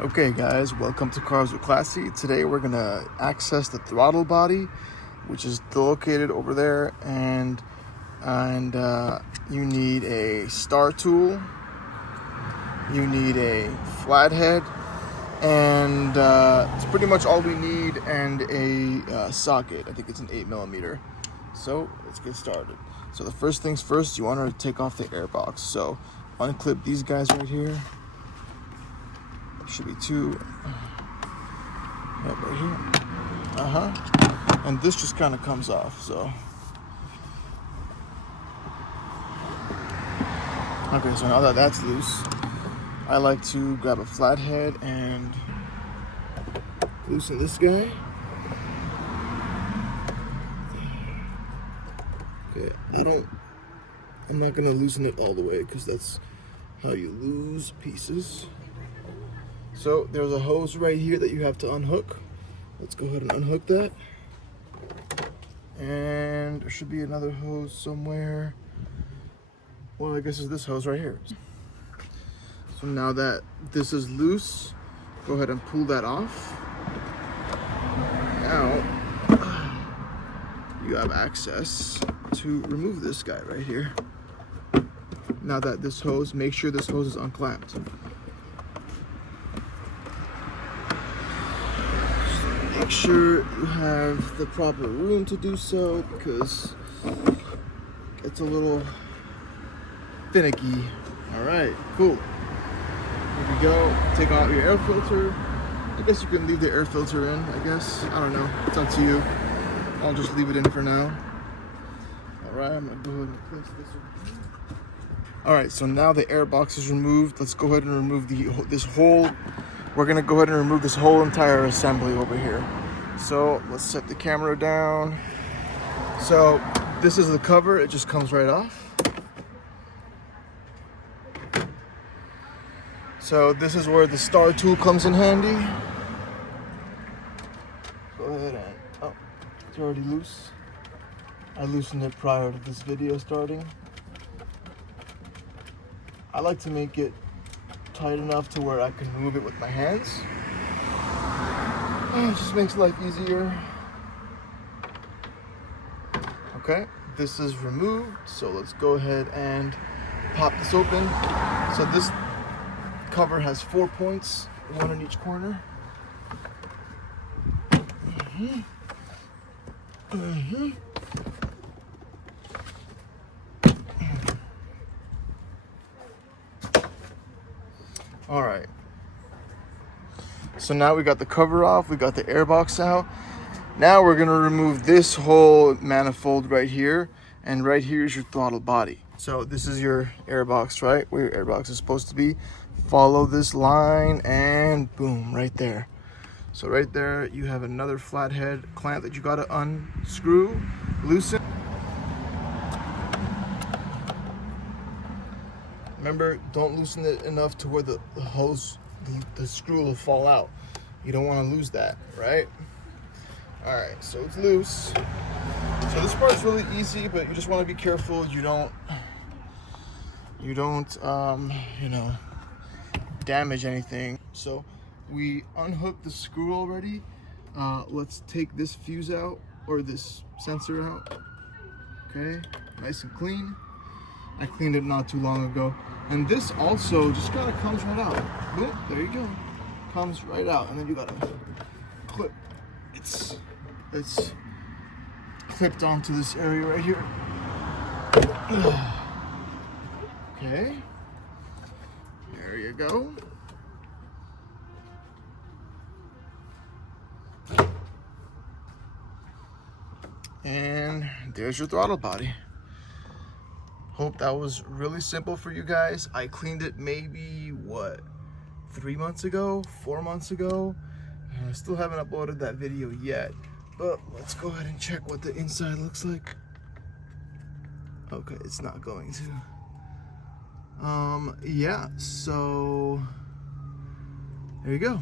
Okay guys, welcome to Cars with Classy. Today we're gonna access the throttle body, which is located over there, and you need a star tool, you need a flathead, and it's pretty much all we need, and a socket. I think it's an 8mm. So let's get started. So the first things first, you want to take off the airbox. So unclip these guys right here. Should be two. Yep, right here. And this just kind of comes off. So okay, so now that that's loose, I like to grab a flathead and loosen this guy. Okay, I'm not gonna loosen it all the way because that's how you lose pieces. So there's a hose right here that you have to unhook. Let's go ahead and unhook that. And there should be another hose somewhere. Well, I guess it's this hose right here. So now that this is loose, go ahead and pull that off. Now you have access to remove this guy right here. Now that this hose, make sure this hose is unclamped. Make sure you have the proper room to do so because it's a little finicky. All right, cool. Here we go. Take out your air filter. I guess you can leave the air filter in, I guess. I don't know. It's up to you. I'll just leave it in for now. All right, I'm gonna go ahead and place this over here. All right, so now the air box is removed. Let's go ahead and remove this whole. We're gonna go ahead and remove this whole entire assembly over here. So let's set the camera down. So this is the cover, it just comes right off. So this is where the star tool comes in handy. Go ahead and, oh, it's already loose. I loosened it prior to this video starting. I like to make it tight enough to where I can move it with my hands. It just makes life easier. Okay, this is removed, so let's go ahead and pop this open. So this cover has 4 points, one in each corner. All right. So now we got the cover off, we got the air box out. Now we're gonna remove this whole manifold right here, and right here is your throttle body. So this is your air box, right? Where your air box is supposed to be. Follow this line and boom, right there. So right there, you have another flathead clamp that you gotta unscrew, loosen. Remember, don't loosen it enough to where the hose, the screw will fall out. You don't want to lose that, right? All right, so it's loose. So this part's really easy, but you just want to be careful you don't damage anything. So we unhooked the screw already. Let's take this fuse out, or this sensor out. Okay, nice and clean. I cleaned it not too long ago. And this also just kind of comes right out. Boom, there you go. Comes right out, and then you gotta clip. It's clipped onto this area right here. Okay, there you go. And there's your throttle body. Hope that was really simple for you guys. I cleaned it maybe, what, 3 months ago, 4 months ago. I still haven't uploaded that video yet, but let's go ahead and check what the inside looks like. Okay, it's not going to. Yeah, so there you go.